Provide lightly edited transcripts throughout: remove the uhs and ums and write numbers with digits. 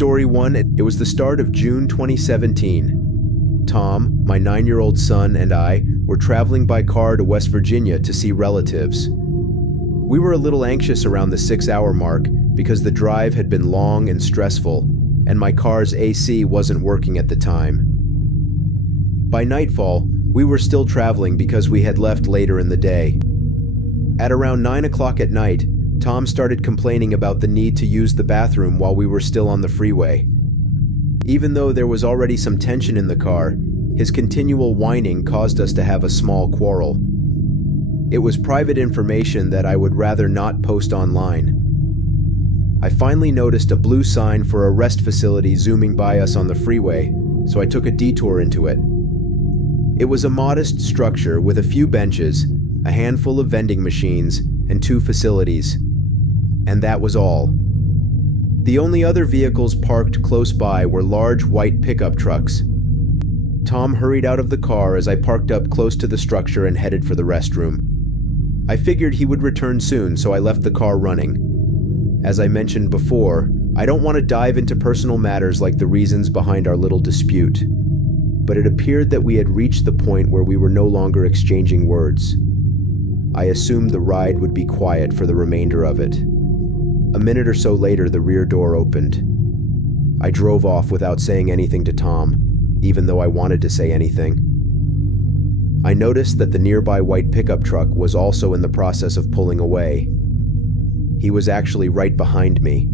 Story 1, it was the start of June 2017. Tom, my 9-year-old son, and I were traveling by car to West Virginia to see relatives. We were a little anxious around the 6-hour mark because the drive had been long and stressful, and my car's AC wasn't working at the time. By nightfall, we were still traveling because we had left later in the day. At around 9 o'clock at night, Tom started complaining about the need to use the bathroom while we were still on the freeway. Even though there was already some tension in the car, his continual whining caused us to have a small quarrel. It was private information that I would rather not post online. I finally noticed a blue sign for a rest facility zooming by us on the freeway, so I took a detour into it. It was a modest structure with a few benches, a handful of vending machines, and 2 facilities. And that was all. The only other vehicles parked close by were large white pickup trucks. Tom hurried out of the car as I parked up close to the structure and headed for the restroom. I figured he would return soon, so I left the car running. As I mentioned before, I don't want to dive into personal matters like the reasons behind our little dispute, but it appeared that we had reached the point where we were no longer exchanging words. I assumed the ride would be quiet for the remainder of it. A minute or so later, the rear door opened. I drove off without saying anything to Tom, even though I wanted to say anything. I noticed that the nearby white pickup truck was also in the process of pulling away. He was actually right behind me.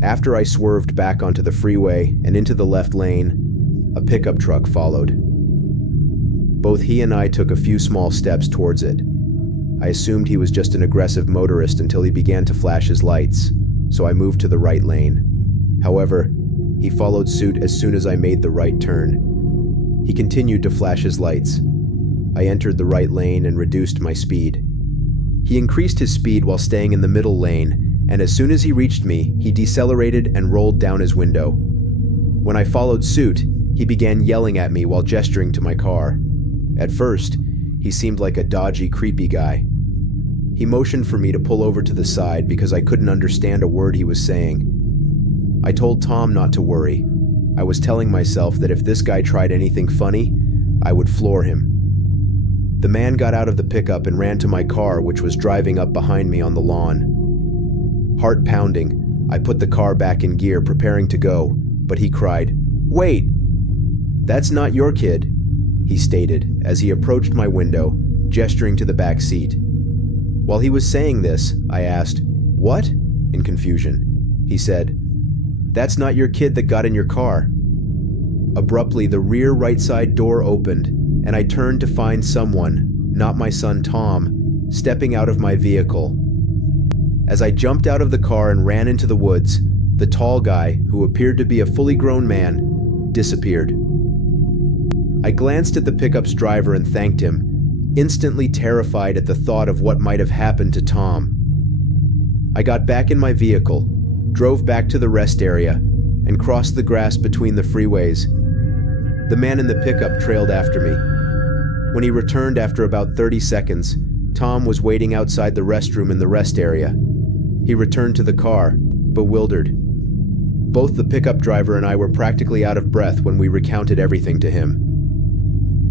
After I swerved back onto the freeway and into the left lane, a pickup truck followed. Both he and I took a few small steps towards it. I assumed he was just an aggressive motorist until he began to flash his lights, so I moved to the right lane. However, he followed suit as soon as I made the right turn. He continued to flash his lights. I entered the right lane and reduced my speed. He increased his speed while staying in the middle lane, and as soon as he reached me, he decelerated and rolled down his window. When I followed suit, he began yelling at me while gesturing to my car. At first, he seemed like a dodgy, creepy guy. He motioned for me to pull over to the side because I couldn't understand a word he was saying. I told Tom not to worry. I was telling myself that if this guy tried anything funny, I would floor him. The man got out of the pickup and ran to my car, which was driving up behind me on the lawn. Heart pounding, I put the car back in gear, preparing to go, but he cried, "Wait! That's not your kid," he stated as he approached my window, gesturing to the back seat. While he was saying this, I asked, "What?" in confusion. He said, "That's not your kid that got in your car." Abruptly, the rear right side door opened, and I turned to find someone, not my son Tom, stepping out of my vehicle. As I jumped out of the car and ran into the woods, the tall guy, who appeared to be a fully grown man, disappeared. I glanced at the pickup's driver and thanked him, instantly terrified at the thought of what might have happened to Tom. I got back in my vehicle, drove back to the rest area, and crossed the grass between the freeways. The man in the pickup trailed after me. When he returned after about 30 seconds, Tom was waiting outside the restroom in the rest area. He returned to the car, bewildered. Both the pickup driver and I were practically out of breath when we recounted everything to him.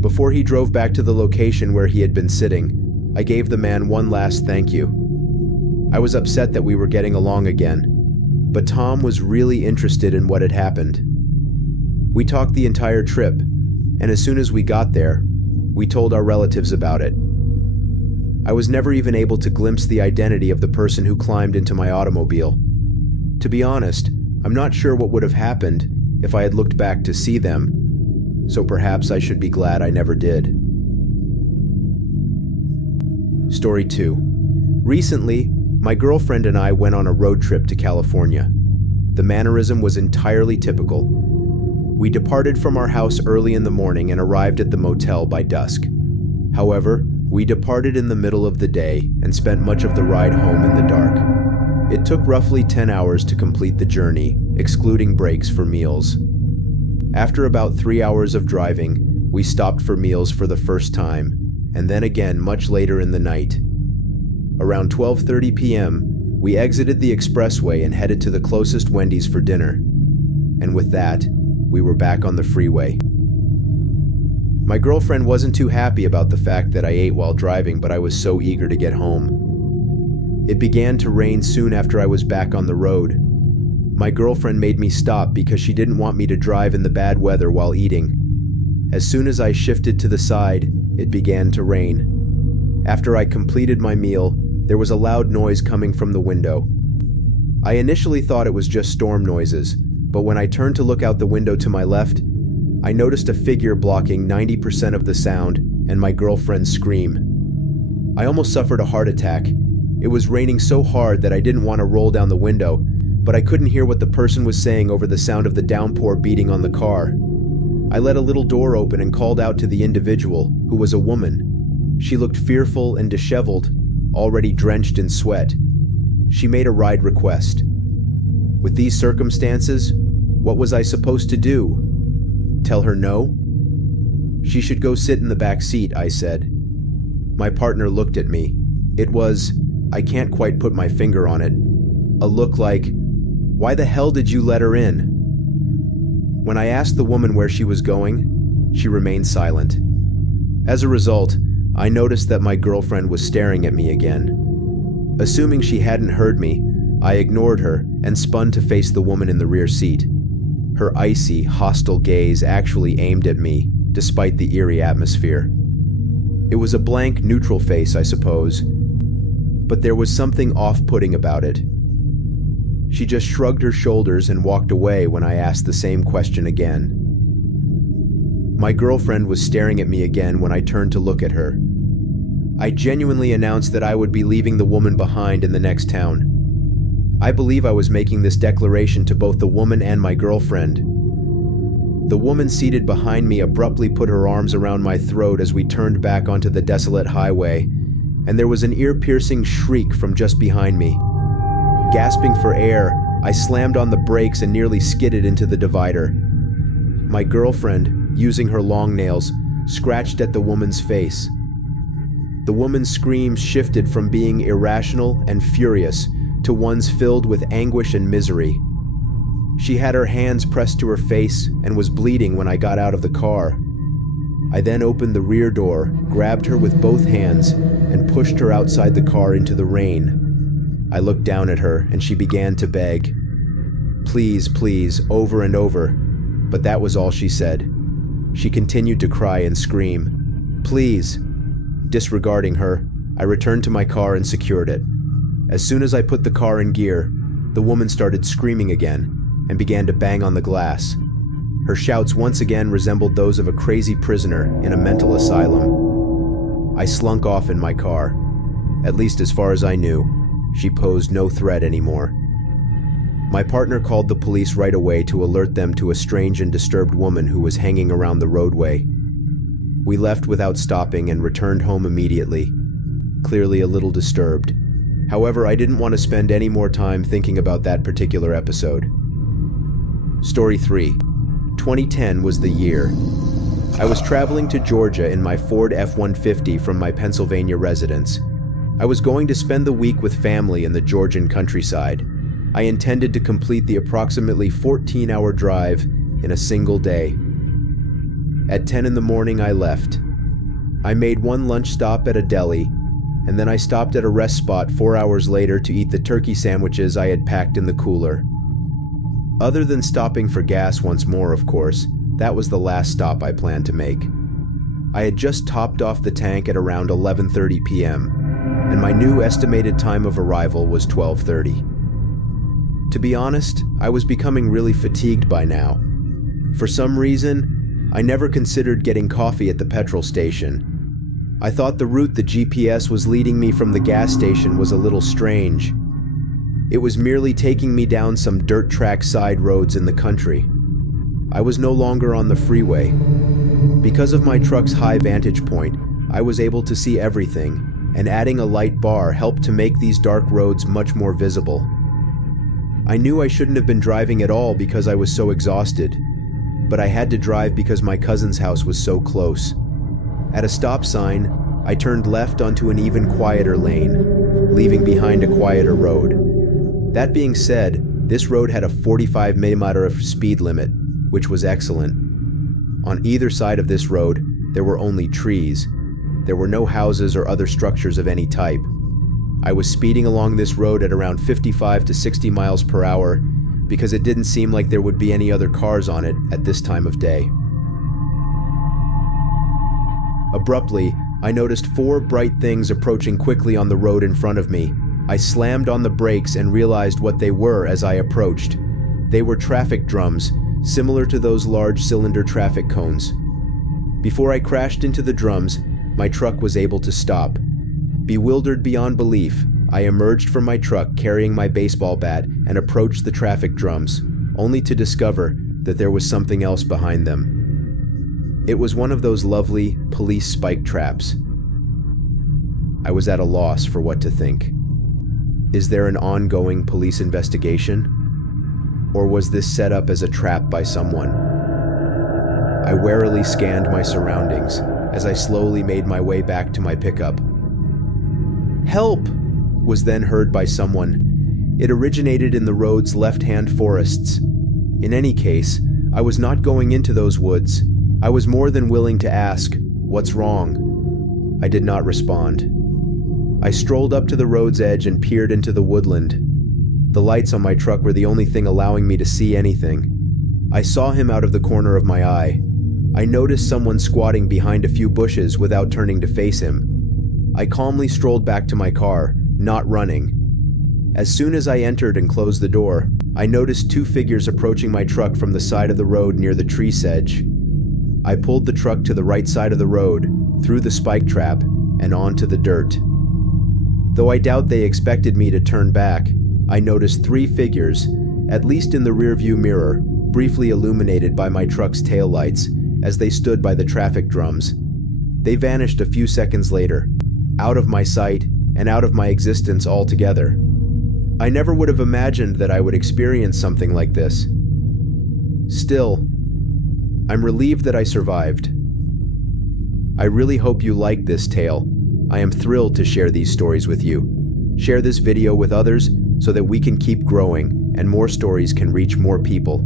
Before he drove back to the location where he had been sitting, I gave the man one last thank you. I was upset that we were getting along again, but Tom was really interested in what had happened. We talked the entire trip, and as soon as we got there, we told our relatives about it. I was never even able to glimpse the identity of the person who climbed into my automobile. To be honest, I'm not sure what would have happened if I had looked back to see them, so perhaps I should be glad I never did. Story 2. Recently, my girlfriend and I went on a road trip to California. The mannerism was entirely typical. We departed from our house early in the morning and arrived at the motel by dusk. However, we departed in the middle of the day and spent much of the ride home in the dark. It took roughly 10 hours to complete the journey, excluding breaks for meals. After about 3 hours of driving, we stopped for meals for the first time, and then again much later in the night. Around 12:30 p.m., We exited the expressway and headed to the closest Wendy's for dinner. And with that, we were back on the freeway. My girlfriend wasn't too happy about the fact that I ate while driving, but I was so eager to get home. It began to rain soon after I was back on the road. My girlfriend made me stop because she didn't want me to drive in the bad weather while eating. As soon as I shifted to the side, it began to rain. After I completed my meal, there was a loud noise coming from the window. I initially thought it was just storm noises, but when I turned to look out the window to my left, I noticed a figure blocking 90% of the sound and my girlfriend's scream. I almost suffered a heart attack. It was raining so hard that I didn't want to roll down the window, but I couldn't hear what the person was saying over the sound of the downpour beating on the car. I let a little door open and called out to the individual, who was a woman. She looked fearful and disheveled, already drenched in sweat. She made a ride request. With these circumstances, what was I supposed to do? Tell her no? She should go sit in the back seat, I said. My partner looked at me. It was, I can't quite put my finger on it, a look like, why the hell did you let her in? When I asked the woman where she was going, she remained silent. As a result, I noticed that my girlfriend was staring at me again. Assuming she hadn't heard me, I ignored her and spun to face the woman in the rear seat. Her icy, hostile gaze actually aimed at me, despite the eerie atmosphere. It was a blank, neutral face, I suppose, but there was something off-putting about it. She just shrugged her shoulders and walked away when I asked the same question again. My girlfriend was staring at me again when I turned to look at her. I genuinely announced that I would be leaving the woman behind in the next town. I believe I was making this declaration to both the woman and my girlfriend. The woman seated behind me abruptly put her arms around my throat as we turned back onto the desolate highway, and there was an ear-piercing shriek from just behind me. Gasping for air, I slammed on the brakes and nearly skidded into the divider. My girlfriend, using her long nails, scratched at the woman's face. The woman's screams shifted from being irrational and furious to ones filled with anguish and misery. She had her hands pressed to her face and was bleeding when I got out of the car. I then opened the rear door, grabbed her with both hands, and pushed her outside the car into the rain. I looked down at her and she began to beg. Please, please, over and over, but that was all she said. She continued to cry and scream. Please. Disregarding her, I returned to my car and secured it. As soon as I put the car in gear, the woman started screaming again and began to bang on the glass. Her shouts once again resembled those of a crazy prisoner in a mental asylum. I slunk off in my car. At least as far as I knew, she posed no threat anymore. My partner called the police right away to alert them to a strange and disturbed woman who was hanging around the roadway. We left without stopping and returned home immediately, clearly a little disturbed. However, I didn't want to spend any more time thinking about that particular episode. Story 3. 2010 was the year. I was traveling to Georgia in my Ford F-150 from my Pennsylvania residence. I was going to spend the week with family in the Georgian countryside. I intended to complete the approximately 14-hour drive in a single day. At 10 in the morning, I left. I made one lunch stop at a deli, and then I stopped at a rest spot 4 hours later to eat the turkey sandwiches I had packed in the cooler. Other than stopping for gas once more, of course, that was the last stop I planned to make. I had just topped off the tank at around 11:30 p.m., and my new estimated time of arrival was 12:30. To be honest, I was becoming really fatigued by now. For some reason, I never considered getting coffee at the petrol station. I thought the route the GPS was leading me from the gas station was a little strange. It was merely taking me down some dirt track side roads in the country. I was no longer on the freeway. Because of my truck's high vantage point, I was able to see everything, and adding a light bar helped to make these dark roads much more visible. I knew I shouldn't have been driving at all because I was so exhausted, but I had to drive because my cousin's house was so close. At a stop sign, I turned left onto an even quieter lane, leaving behind a quieter road. That being said, this road had a 45 mm speed limit, which was excellent. On either side of this road, there were only trees. There were no houses or other structures of any type. I was speeding along this road at around 55 to 60 miles per hour because it didn't seem like there would be any other cars on it at this time of day. Abruptly, I noticed four bright things approaching quickly on the road in front of me. I slammed on the brakes and realized what they were as I approached. They were traffic drums, similar to those large cylinder traffic cones. Before I crashed into the drums, my truck was able to stop. Bewildered beyond belief, I emerged from my truck carrying my baseball bat and approached the traffic drums, only to discover that there was something else behind them. It was one of those lovely police spike traps. I was at a loss for what to think. Is there an ongoing police investigation? Or was this set up as a trap by someone? I warily scanned my surroundings as I slowly made my way back to my pickup. "Help!" was then heard by someone. It originated in the road's left-hand forests. In any case, I was not going into those woods. I was more than willing to ask, "What's wrong?" I did not respond. I strolled up to the road's edge and peered into the woodland. The lights on my truck were the only thing allowing me to see anything. I saw him out of the corner of my eye. I noticed someone squatting behind a few bushes without turning to face him. I calmly strolled back to my car, not running. As soon as I entered and closed the door, I noticed two figures approaching my truck from the side of the road near the tree sedge. I pulled the truck to the right side of the road, through the spike trap, and onto the dirt. Though I doubt they expected me to turn back, I noticed three figures, at least in the rearview mirror, briefly illuminated by my truck's taillights, as they stood by the traffic drums. They vanished a few seconds later, out of my sight and out of my existence altogether. I never would have imagined that I would experience something like this. Still, I'm relieved that I survived. I really hope you liked this tale. I am thrilled to share these stories with you. Share this video with others so that we can keep growing and more stories can reach more people.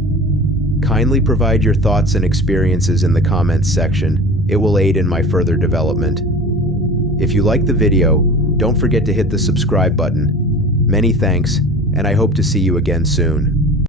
Kindly provide your thoughts and experiences in the comments section. It will aid in my further development. If you like the video, don't forget to hit the subscribe button. Many thanks, and I hope to see you again soon.